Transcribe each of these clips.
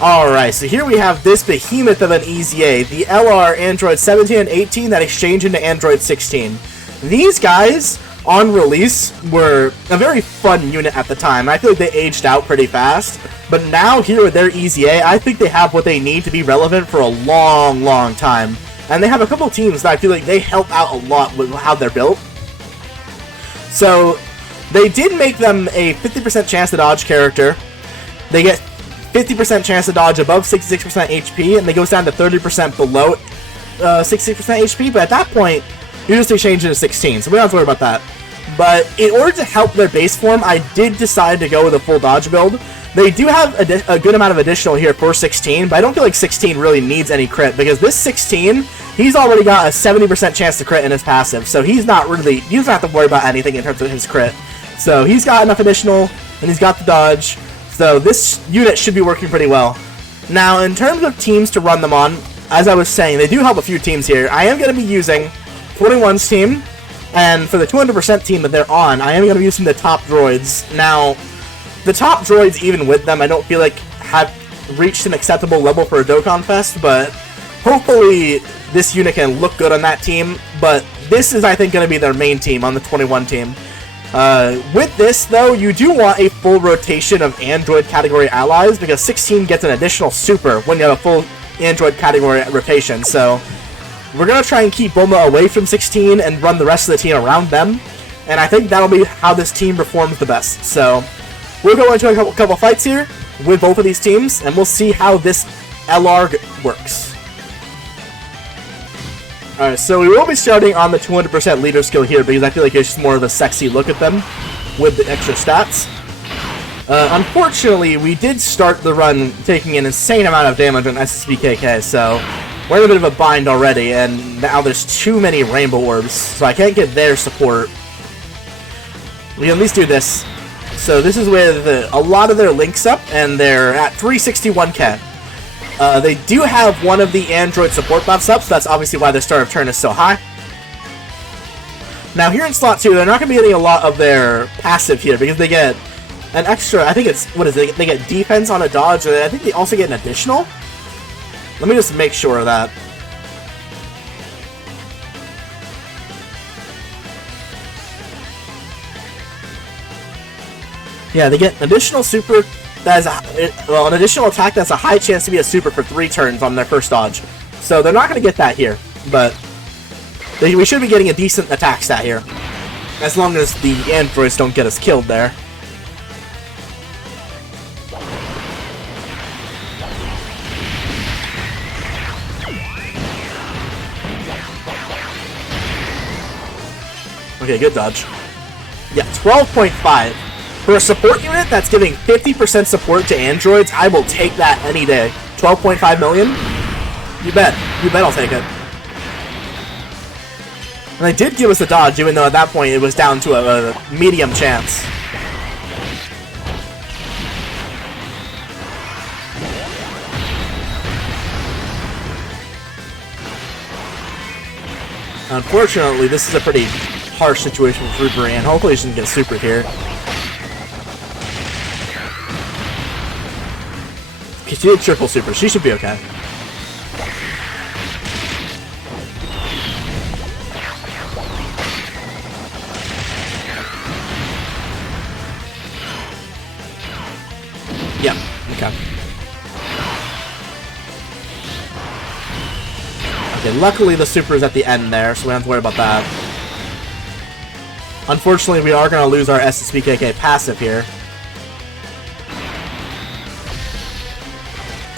Alright, so here we have this behemoth of an EZA, the LR Android 17 and 18 that exchange into Android 16. These guys, on release, were a very fun unit at the time. I feel like they aged out pretty fast, but now here with their EZA, I think they have what they need to be relevant for a long, long time. And they have a couple teams that I feel like they help out a lot with how they're built. So, they did make them a 50% chance to dodge character. They get 50% chance to dodge above 66% HP, and it goes down to 30% below 66% HP, but at that point, you just exchange it to 16, so we don't have to worry about that. But in order to help their base form, I did decide to go with a full dodge build. They do have a good amount of additional here for 16, but I don't feel like 16 really needs any crit, because this 16, he's already got a 70% chance to crit in his passive, so he doesn't have to worry about anything in terms of his crit. So he's got enough additional, and he's got the dodge. So this unit should be working pretty well. Now, in terms of teams to run them on, as I was saying, they do help a few teams here. I am going to be using 41's team, and for the 200% team that they're on, I am going to be using the top droids. Now, the top droids, even with them, I don't feel like have reached an acceptable level for a Dokkan Fest, but hopefully this unit can look good on that team. But this is, I think, going to be their main team on the 21 team. With this, though, you do want a full rotation of Android category allies, because 16 gets an additional super when you have a full Android category rotation, so we're going to try and keep Bulma away from 16 and run the rest of the team around them, and I think that'll be how this team performs the best. So, we'll go into a couple fights here with both of these teams, and we'll see how this LR works. Alright, so we will be starting on the 200% leader skill here, because I feel like it's just more of a sexy look at them with the extra stats. Unfortunately, we did start the run taking an insane amount of damage on SSBKK, so we're in a bit of a bind already, and now there's too many rainbow orbs, so I can't get their support. We can at least do this. So this is with a lot of their links up, and they're at 361k. They do have one of the Android support buffs up, so that's obviously why their start of turn is so high. Now here in slot 2, they're not going to be getting a lot of their passive here, because they get an extra, I think it's, what is it, they get defense on a dodge, and I think they also get an additional? Let me just make sure of that. Yeah, they get an additional super. That is an additional attack that's a high chance to be a super for 3 turns on their first dodge. So they're not going to get that here, but we should be getting a decent attack stat here, as long as the androids don't get us killed there. Okay, good dodge. Yeah, 12.5. For a support unit that's giving 50% support to androids, I will take that any day. 12.5 million? You bet. You bet I'll take it. And they did give us a dodge, even though at that point it was down to a medium chance. Unfortunately, this is a pretty harsh situation for Fruitery, and hopefully she can get super here. She did triple super. She should be okay. Yep. Okay. Okay, luckily the super is at the end there, so we don't have to worry about that. Unfortunately, we are going to lose our SSBKK passive here.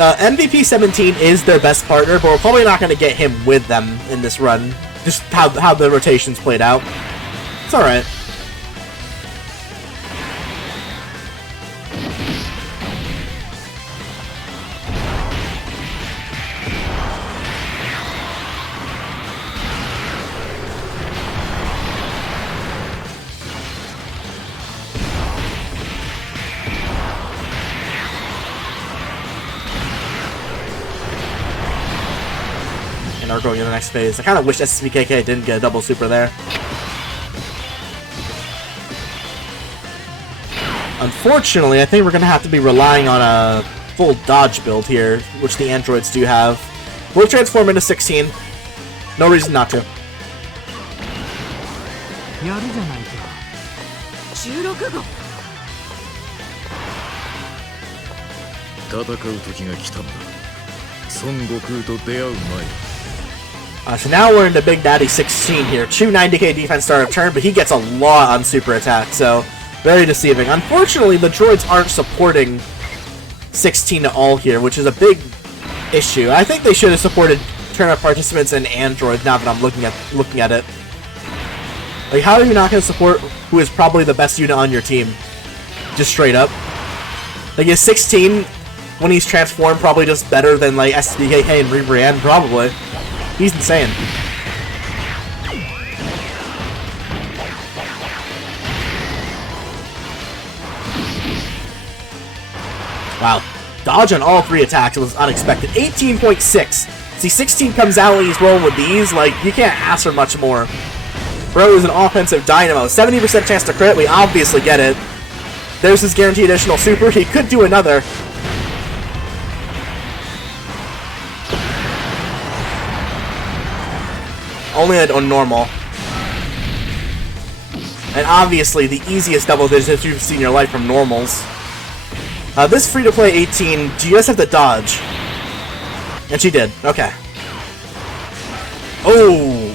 MVP 17 is their best partner, but we're probably not going to get him with them in this run. Just how the rotations played out. It's alright. Are going to the next phase. I kind of wish SSBKK didn't get a double super there. Unfortunately, I think we're going to have to be relying on a full dodge build here, which the androids do have. We'll transform into 16. No reason not to. やるじゃないか。16号。戦う時が来たんだ。孫悟空と出会う前。 So now we're into Big Daddy 16 here. 290k defense start of turn, but he gets a lot on super attack, so very deceiving. Unfortunately, the droids aren't supporting 16 at all here, which is a big issue. I think they should have supported tournament participants and androids now that I'm looking at it. Like, how are you not going to support who is probably the best unit on your team? Just straight up. Like, is 16, when he's transformed, probably just better than, like, SBKK and Rebrian? Probably. He's insane. Wow. Dodge on all 3 attacks was unexpected. 18.6. See, 16 comes out when he's rolling with these. Like, you can't ask for much more. Bro is an offensive dynamo. 70% chance to crit. We obviously get it. There's his guaranteed additional super. He could do another. Only on normal. And obviously the easiest double digits you've seen in your life from normals. This free-to-play 18, do you guys have to dodge? And she did. Okay. Oh!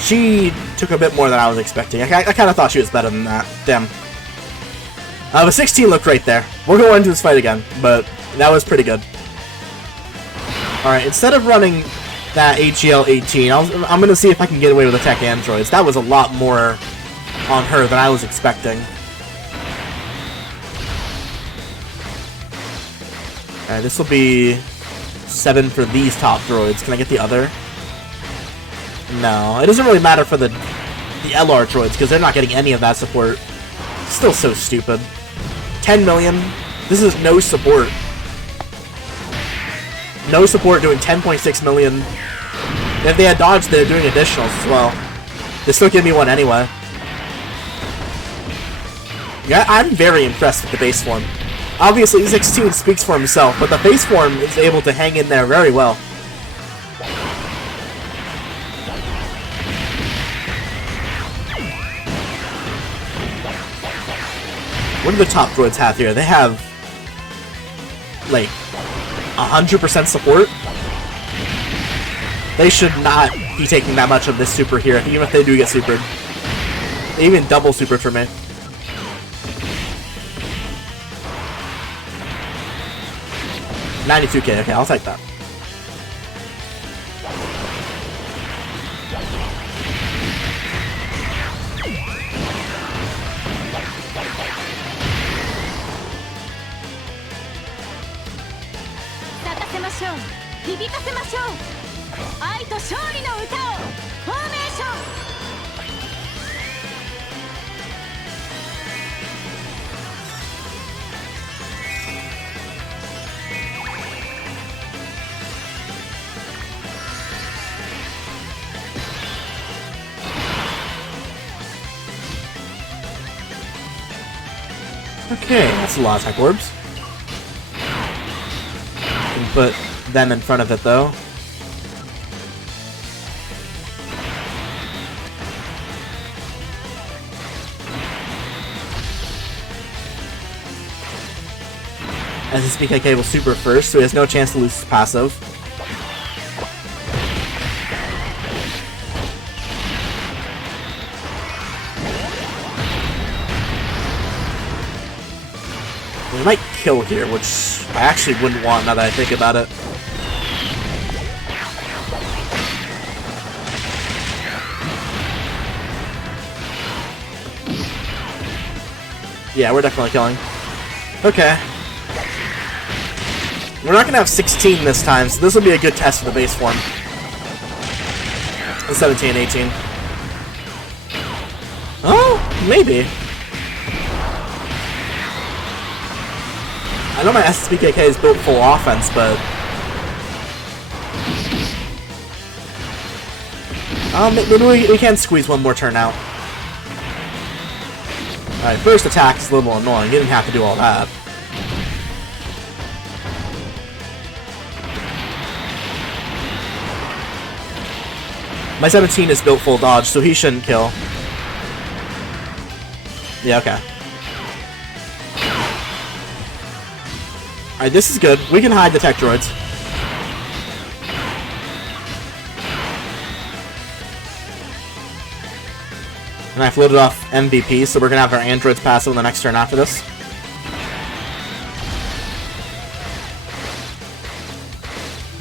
She took a bit more than I was expecting. I kind of thought she was better than that. Damn. But 16 looked great there. We're going into this fight again, but that was pretty good. Alright, instead of running that AGL 18, I'm going to see if I can get away with attack androids. That was a lot more on her than I was expecting. Alright, this will be 7 for these top droids. Can I get the other? No, it doesn't really matter for the LR droids, because they're not getting any of that support. Still so stupid. 10 million? This is no support. No support doing 10.6 million. And if they had dodged, they're doing additionals as well. They still give me one anyway. Yeah, I'm very impressed with the base form. Obviously, 16 speaks for himself, but the base form is able to hang in there very well. What do the top droids have here? They have, like, 100% support. They should not be taking that much of this super here, even if they do get supered. They even double supered for me. $92k, okay, I'll take that. Okay, that's a lot of tech orbs. Can put them in front of it though. As his BKK will super first, so he has no chance to lose his passive. We might kill here, which I actually wouldn't want now that I think about it. Yeah, we're definitely killing. Okay. We're not going to have 16 this time, so this will be a good test for the base form. 17, 18. Oh, maybe. I know my SSBKK is built full offense, but... maybe we can squeeze one more turn out. Alright, first attack is a little annoying. You didn't have to do all that. My 17 is built full dodge, so he shouldn't kill. Yeah, okay. Alright, this is good. We can hide the tech droids. And I floated off MVP, so we're gonna have our androids passive on the next turn after this.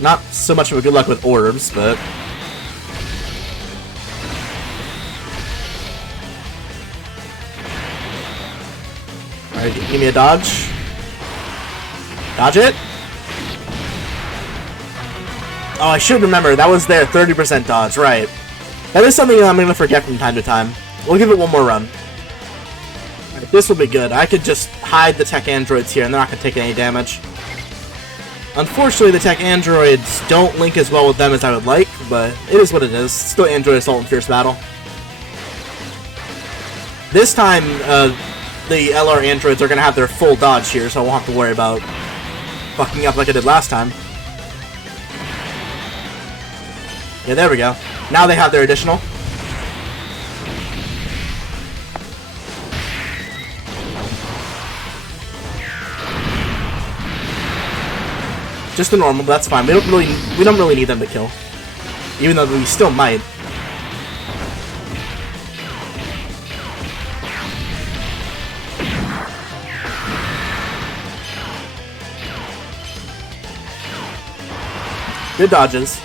Not so much of a good luck with orbs, but... Alright, give me a dodge. Dodge it! Oh, I should remember, that was their 30% dodge, right. That is something that I'm going to forget from time to time. We'll give it one more run. Right, this will be good. I could just hide the tech androids here and they're not going to take any damage. Unfortunately, the tech androids don't link as well with them as I would like, but it is what it is. It's still Android Assault and Fierce Battle. This time, the LR androids are going to have their full dodge here, so I won't have to worry about fucking up like I did last time. Yeah, there we go. Now they have their additional. Just the normal, but that's fine. We don't really need them to kill. Even though we still might. Good dodges.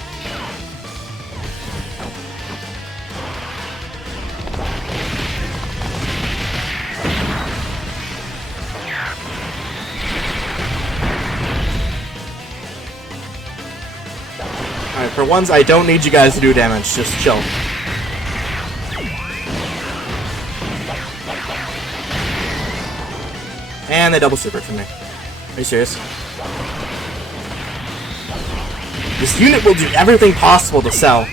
Alright, for once, I don't need you guys to do damage. Just chill. And they double super for me. Are you serious? This unit will do everything possible to sell.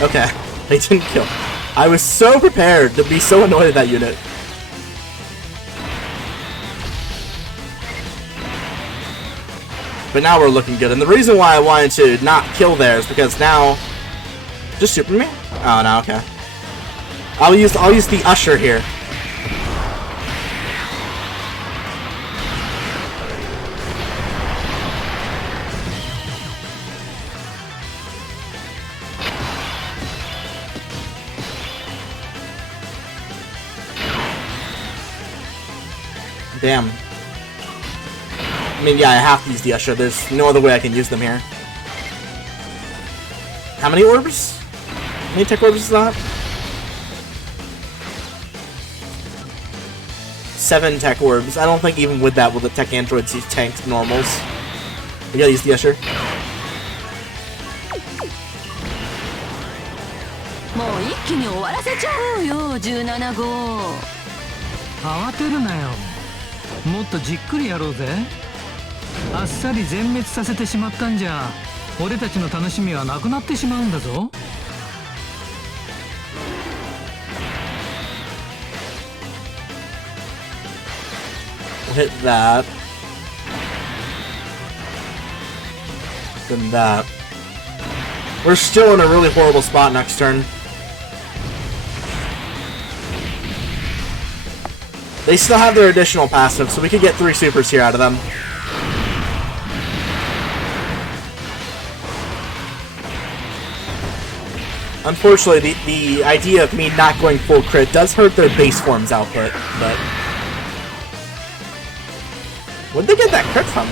Okay, they didn't kill. I was so prepared to be so annoyed at that unit. But now we're looking good, and the reason why I wanted to not kill there is because now... Just super me? Oh, no, okay. I'll use the Usher here. Damn. I mean, yeah, I have to use the Usher. There's no other way I can use them here. How many orbs? How many tech orbs is that? 7 tech orbs. I don't think even with that will the tech androids use tanks normals. We gotta use the Usher.あっさり全滅させてしまったんじゃ俺たちの楽しみはなくなってしまうんだぞ We'll hit that. Then that. We're still in a really horrible spot next turn. They still have their additional passive, so we could get 3 supers here out of them. Unfortunately, the idea of me not going full crit does hurt their base forms output, but... Where'd they get that crit from?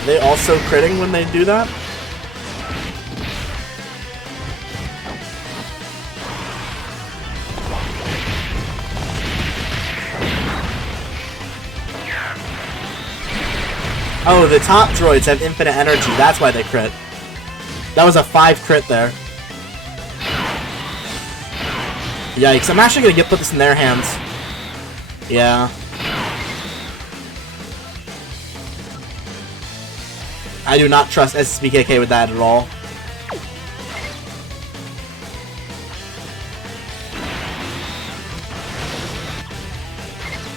Are they also critting when they do that? Oh, the top droids have infinite energy. That's why they crit. That was a 5 crit there. Yikes. I'm actually going to put this in their hands. Yeah. I do not trust SSBKK with that at all.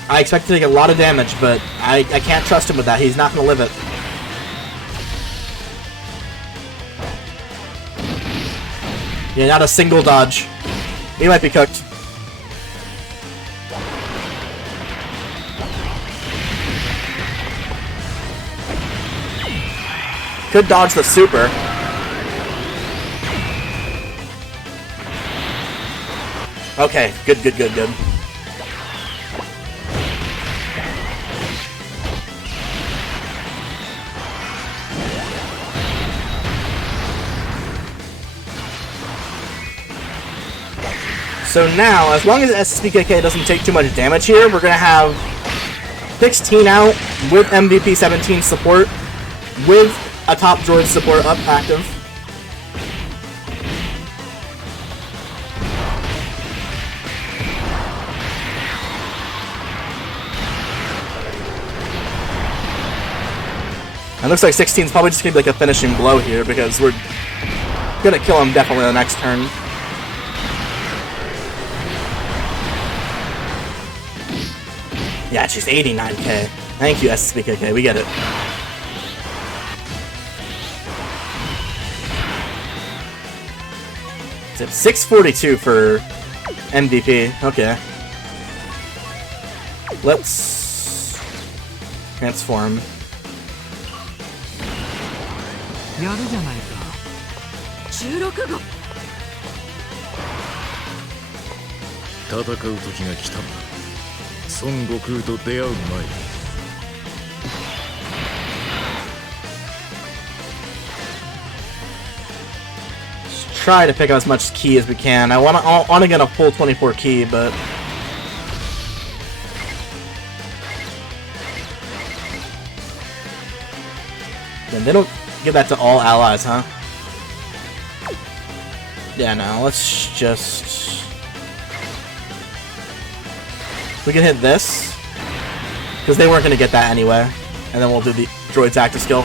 I expect to take a lot of damage, but I can't trust him with that. He's not going to live it. Yeah, not a single dodge. He might be cooked. Could dodge the super. Okay, good. So now, as long as SSBKK doesn't take too much damage here, we're going to have 16 out with MVP 17 support, with a top droid support up active. It looks like 16 is probably just going to be like a finishing blow here, because we're going to kill him definitely the next turn. Yeah, she's 89k. Thank you, SSBKK. We get it. It's 642 for MVP. Okay. Let's transform. やるじゃないか。16号。戦う時が来たんだ。孫悟空と出会う前に。Try to pick up as much key as we can. I want to get a full 24 key, but then they don't give that to all allies, huh? Yeah, no. Let's just. We can hit this because they weren't going to get that anyway, and then we'll do the droid's active skill.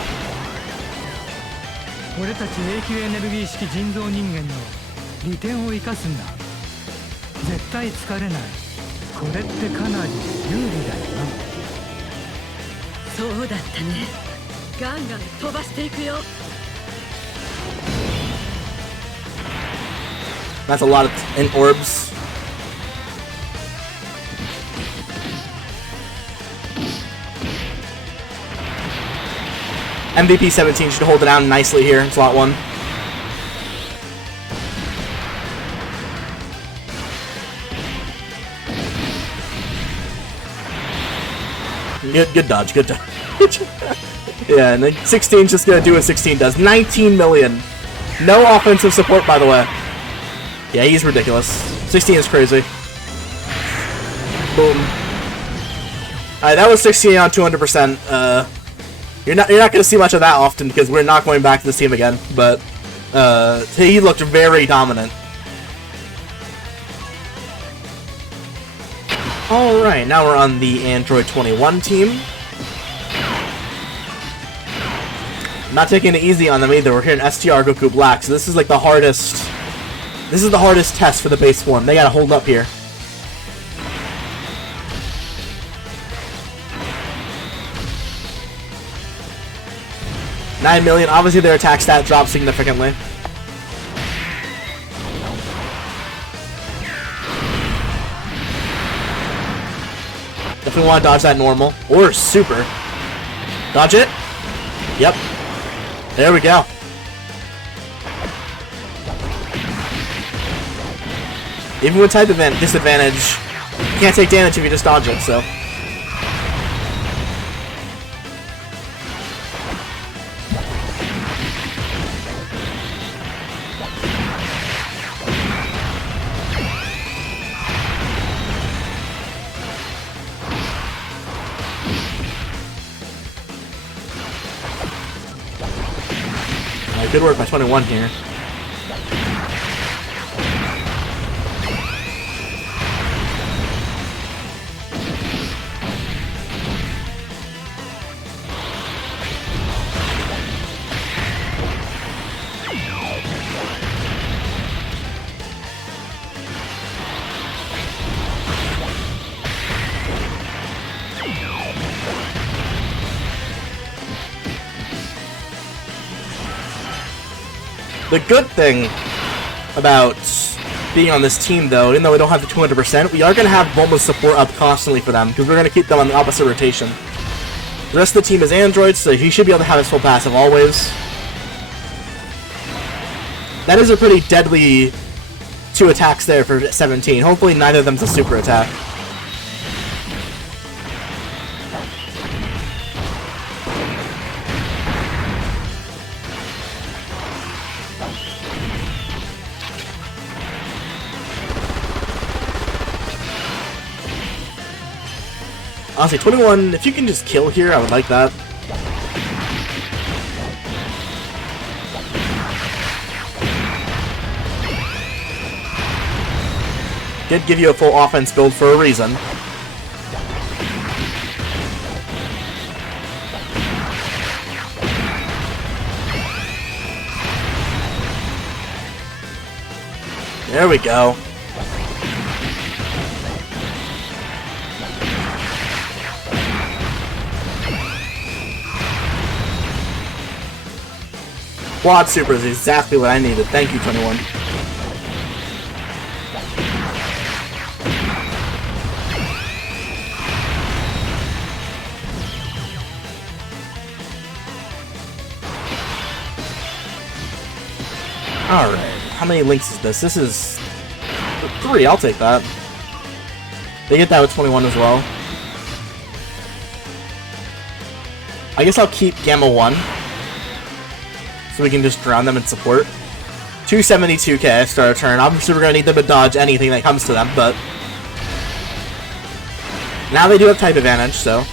俺たち永久エネルギー式人造人間の利点を生かすんだ。絶対疲れない。これってかなり有利だよな。そうだったね。ガンガン飛ばしていくよ。That's a lot of in orbs. MVP 17 should hold it down nicely here in slot 1. Good dodge, good dodge. Yeah, and then 16's just gonna do what 16 does. 19 million. No offensive support, by the way. Yeah, he's ridiculous. 16 is crazy. Boom. Alright, that was 16 on 200%. You're not gonna see much of that often because we're not going back to this team again. But he looked very dominant. Alright, now we're on the Android 21 team. Not taking it easy on them either. We're here in STR Goku Black, so this is like the hardest. This is the hardest test for the base form. They gotta hold up here. $9 million. Obviously, their attack stat dropped significantly. Definitely want to dodge that normal or super. Dodge it. Yep. There we go. Even with type disadvantage, you can't take damage if you just dodge it, so. Good work by 21 here. The good thing about being on this team, though, even though we don't have the 200%, we are going to have Bulma's support up constantly for them, because we're going to keep them on the opposite rotation. The rest of the team is androids, so he should be able to have his full passive always. That is a pretty deadly 2 attacks there for 17. Hopefully neither of them's a super attack. Honestly, 21, if you can just kill here, I would like that. Did give you a full offense build for a reason. There we go. Quad super is exactly what I needed. Thank you, 21. Alright, how many links is this? This is 3, I'll take that. They get that with 21 as well. I guess I'll keep Gamma 1. So we can just drown them in support. 272k start a turn. Obviously we're going to need them to dodge anything that comes to them, but... now they do have type advantage, so...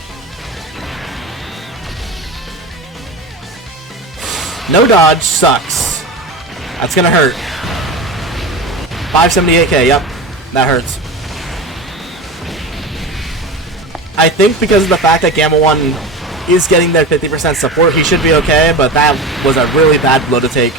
no dodge sucks. That's gonna hurt. 578k, yep. That hurts. I think because of the fact that Gamma 1 is getting their 50% support, he should be okay, but that was a really bad blow to take.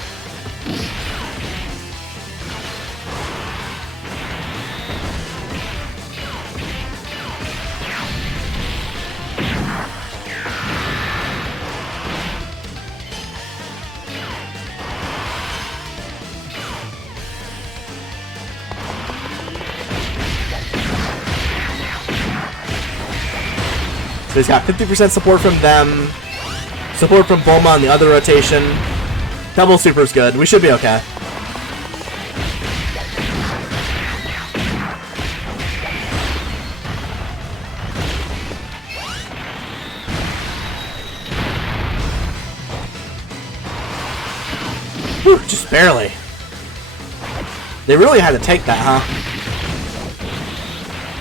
So he's got 50% support from them, support from Bulma on the other rotation. Double super's good. We should be okay. Whew, just barely. They really had to take that, huh?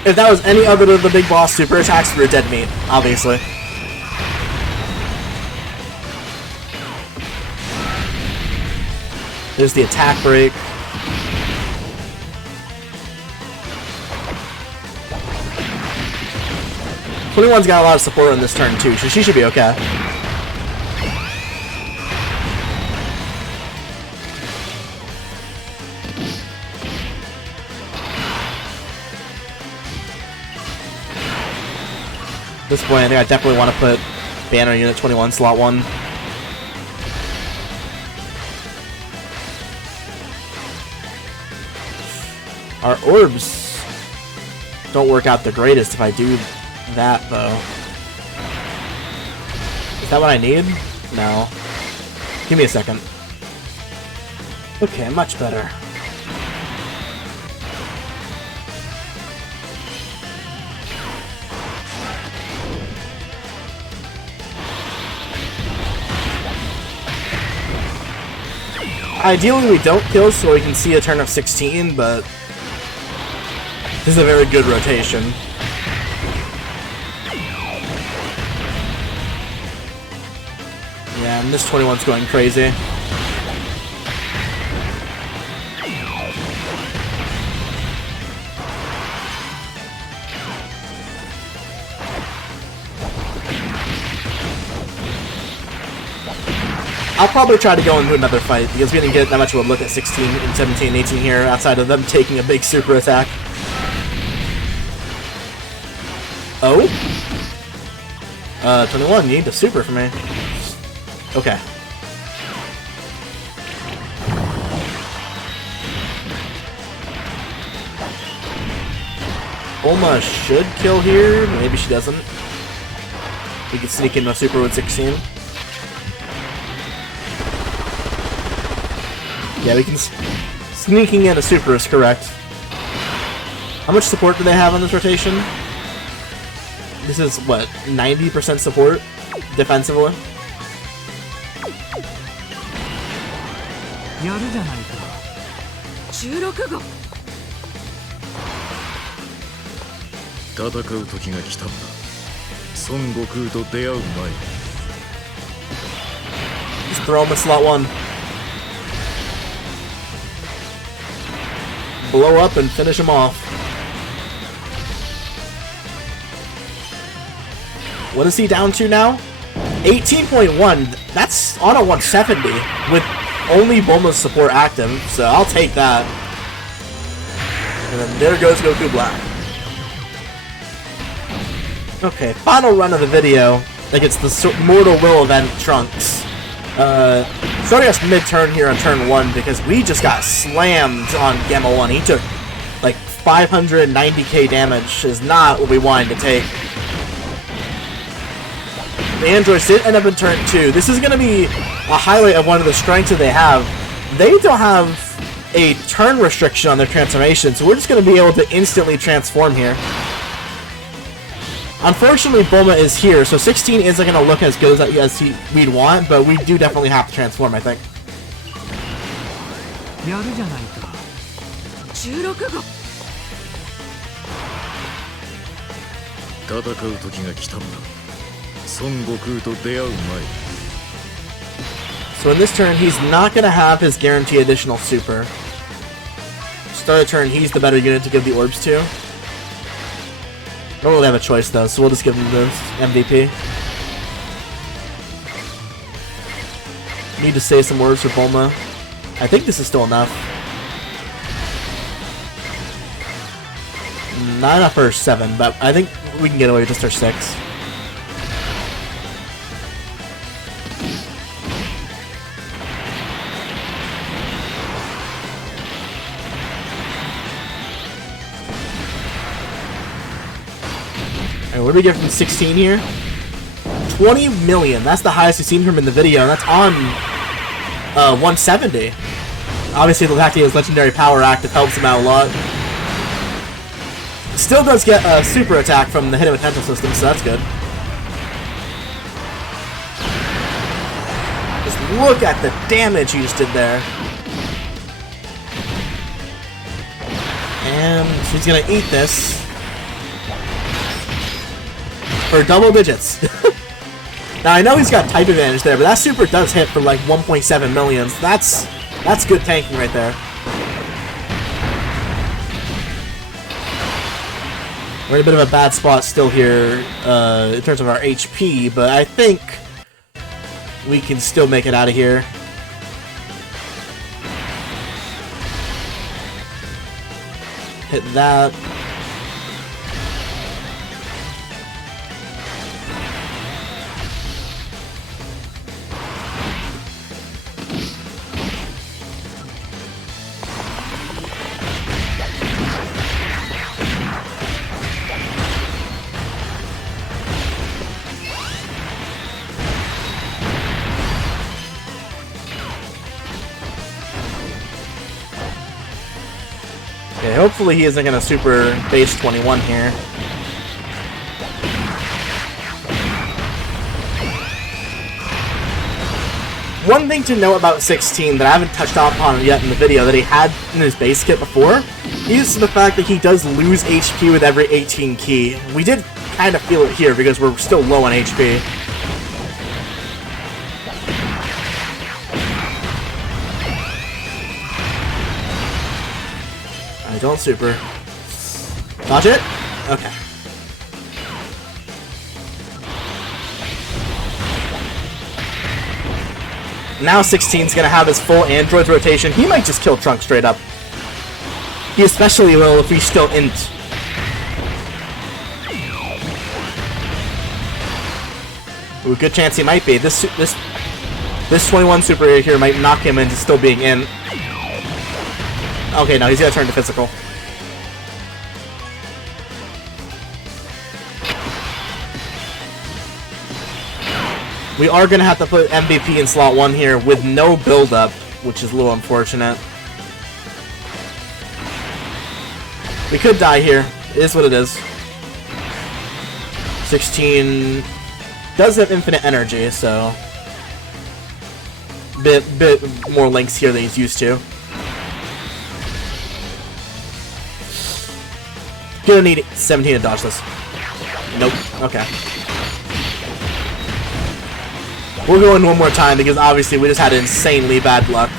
If that was any other of the big boss super attacks, we were dead meat, obviously. There's the attack break. "21's got a lot of support on this turn too, so she should be okay. At this point, I think I definitely want to put Banner Unit 21 slot 1. Our orbs don't work out the greatest if I do that, though. Is that what I need? No. Give me a second. Okay, much better. Ideally, we don't kill so we can see a turn of 16, but this is a very good rotation. Yeah, and this 21's going crazy. I'll probably try to go into another fight, because we didn't get that much of a look at 16 and 17 and 18 here, outside of them taking a big super attack. Oh? 21, you need the super for me. Okay. Bulma should kill here. Maybe she doesn't. We can sneak in a super with 16. Yeah, we can... Sneaking in a super is correct. How much support do they have on this rotation? This is, what, 90% support defensively? やるじゃないか。16号。戦う時が来たんだ。孫悟空と出会う前に。 Just throw him in slot 1. Blow up and finish him off. What is he down to now? 18.1. That's on a 170 with only Bulma's support active, so I'll take that. And then there goes Goku Black. Okay, final run of the video against the Mortal Will event Trunks. Starting us mid-turn here on turn 1 because we just got slammed on Gamma 1. He took like 590k damage, is not what we wanted to take. The androids did end up in turn 2. This is going to be a highlight of one of the strengths that they have. They don't have a turn restriction on their transformation, so we're just going to be able to instantly transform here. Unfortunately, Bulma is here, so 16 isn't going to look as good as we'd want, but we do definitely have to transform, I think. やるじゃないか。16号。戦う時が来たんだ。孫悟空と出会う前に。 So in this turn, he's not going to have his guarantee additional super. Start of turn, he's the better unit to give the orbs to. Don't really have a choice though, so we'll just give him the MVP. Need to say some words for Bulma. I think this is still enough. Not enough for 7, but I think we can get away with just our 6. Alright, what do we get from 16 here? 20 million. That's the highest we've seen from him in the video, and that's on 170. Obviously, the fact he has legendary power active helps him out a lot. Still does get a super attack from the hidden potential system, so that's good. Just look at the damage he just did there. And she's gonna eat this. For double digits. Now I know he's got type advantage there, but that super does hit for like 1.7 million. So that's good tanking right there. We're in a bit of a bad spot still here in terms of our HP, but I think we can still make it out of here. Hit that. Okay, hopefully he isn't going to super base 21 here. One thing to note about 16 that I haven't touched upon yet in the video that he had in his base kit before is the fact that he does lose HP with every 18 key. We did kind of feel it here because we're still low on HP. Don't super. Dodge it? Okay. Now 16's gonna have his full androids rotation. He might just kill Trunks straight up. He especially will if he's still int. Ooh, good chance he might be. This 21 super here might knock him into still being in. Okay, no, he's gonna turn to physical. We are going to have to put MVP in slot 1 here with no build-up, which is a little unfortunate. We could die here. It is what it is. 16 does have infinite energy, so bit more links here than he's used to. Gonna need 17 to dodge this. Nope. Okay. We're going one more time because obviously we just had insanely bad luck.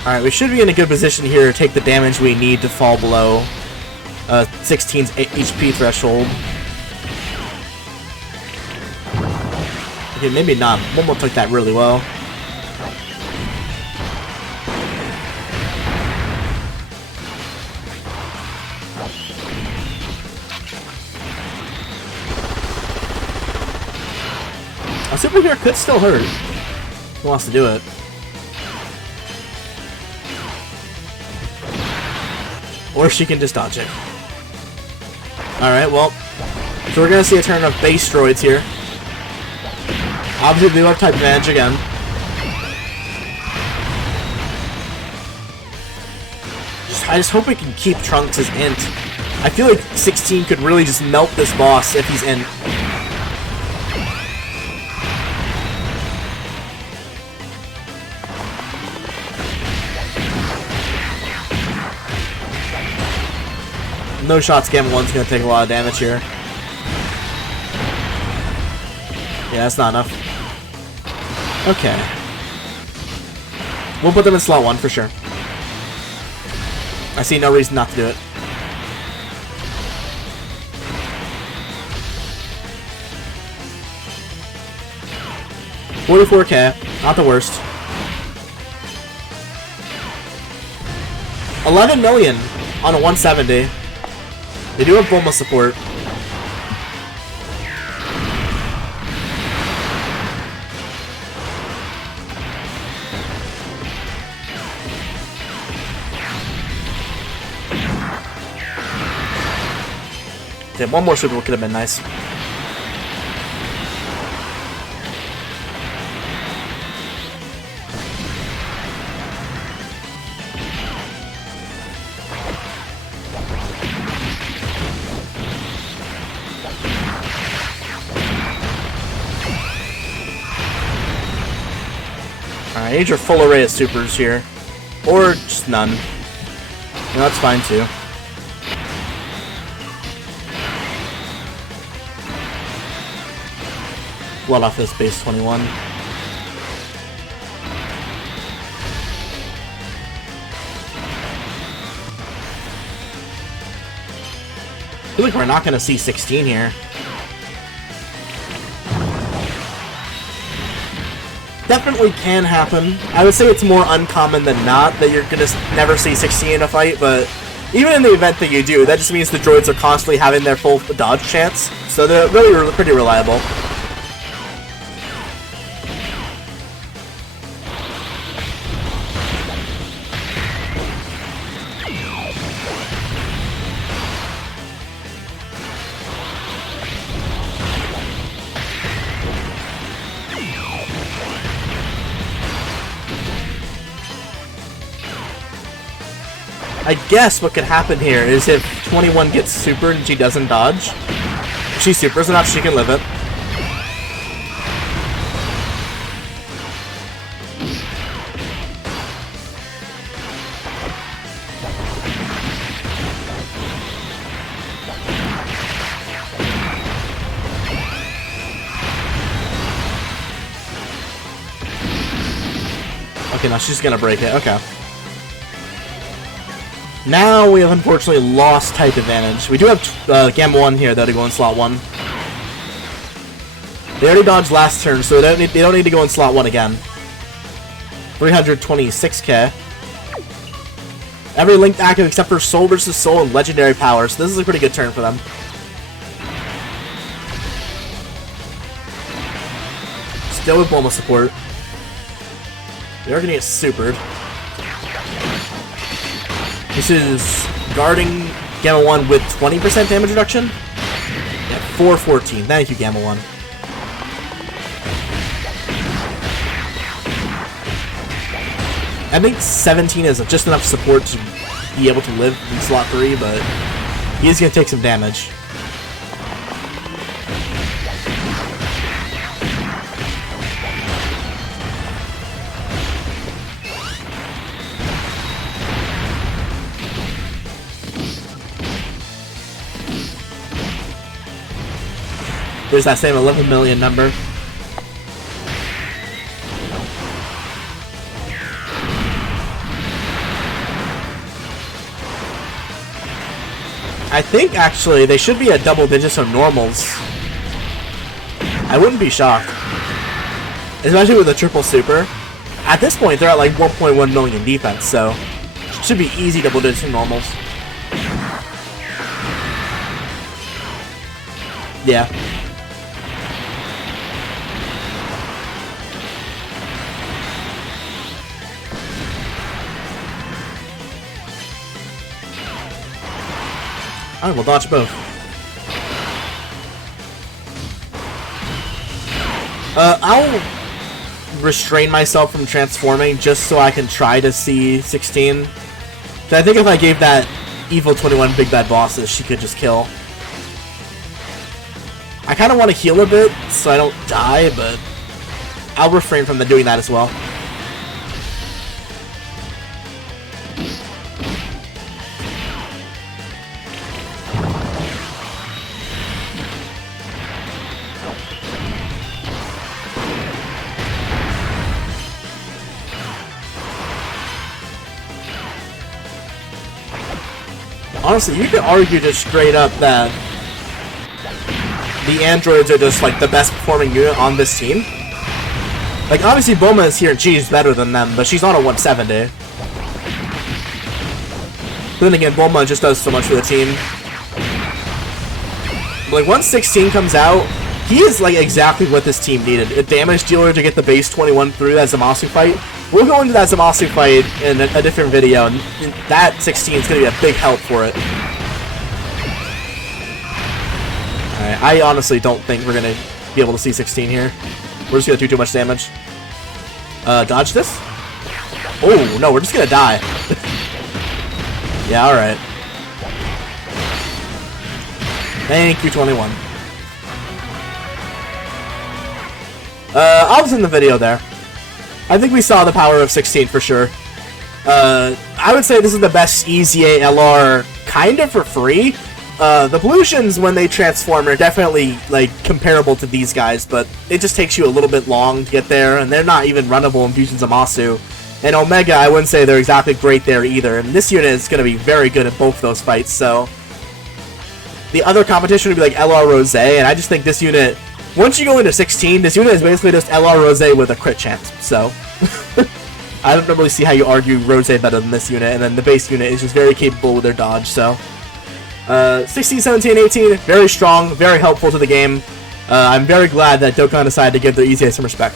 Alright, we should be in a good position here to take the damage we need to fall below 16's HP threshold. Okay, maybe not. Momo took that really well. A superhero could still hurt. Who wants to do it? Or she can just dodge it. Alright, well. So we're gonna see a turn of base droids here. Obviously, they have type advantage again. I just hope we can keep Trunks as int. I feel like 16 could really just melt this boss if he's int. No shots, Gamma 1's gonna take a lot of damage here. Yeah, that's not enough. Okay. We'll put them in slot 1 for sure. I see no reason not to do it. $44K, not the worst. 11 million on a 170. They do have Bulma support. Yeah, one more super could have been nice. Alright, age your full array of supers here. Or just none. No, that's fine too. Blood off this base 21. I feel like we're not going to see 16 here. Definitely can happen. I would say it's more uncommon than not that you're going to never see 16 in a fight, but even in the event that you do, that just means the droids are constantly having their full dodge chance, so they're really pretty reliable. I guess what could happen here is if 21 gets super and she doesn't dodge, if she supers enough, she can live it. Okay, now she's gonna break it. Okay. Now we have unfortunately lost type advantage. We do have Gamma 1 here that'll go in slot 1. They already dodged last turn, so they don't need to go in slot 1 again. 326k. Every linked active except for Soul vs. Soul and Legendary Power, so this is a pretty good turn for them. Still with Bulma support. They're gonna get supered. This is guarding Gamma 1 with 20% damage reduction? Yeah, 414. Thank you, Gamma 1. I think 17 is just enough support to be able to live in slot 3, but he is going to take some damage. There's that same 11 million number. I think, actually, they should be at double digits of normals. I wouldn't be shocked. Especially with the triple super. At this point, they're at like 1.1 million defense, so should be easy double digits of normals. Yeah. Alright, we'll dodge both. I'll restrain myself from transforming just so I can try to see 16. I think if I gave that Evil 21 Big Bad Bosses, she could just kill. I kind of want to heal a bit so I don't die, but I'll refrain from doing that as well. Honestly, you could argue just straight up that the androids are just like the best performing unit on this team. Like, obviously Bulma is here and she's better than them, but she's on a 170. But then again, Bulma just does so much for the team. But like, once 16 comes out, he is like exactly what this team needed. A damage dealer to get the base 21 through that Zamasu fight. We'll go into that Zamasu fight in a different video, and that 16 is going to be a big help for it. Alright, I honestly don't think we're going to be able to see 16 here. We're just going to do too much damage. Dodge this? Oh, no, we're just going to die. Yeah, alright. Thank you, 21. I was in the video there. I think we saw the power of 16 for sure. I would say this is the best EZA LR kind of for free. The Pollutions, when they transform, are definitely like comparable to these guys, but it just takes you a little bit long to get there, and they're not even runnable in Fusion Zamasu. And Omega, I wouldn't say they're exactly great there either, and this unit is going to be very good at both those fights, so... The other competition would be like LR Rose, and I just think this unit... Once you go into 16, this unit is basically just LR Rose with a crit chance, so... I don't really see how you argue Rose better than this unit, and then the base unit is just very capable with their dodge, so... 16, 17, 18, very strong, very helpful to the game. I'm very glad that Dokkan decided to give their EZA some respect.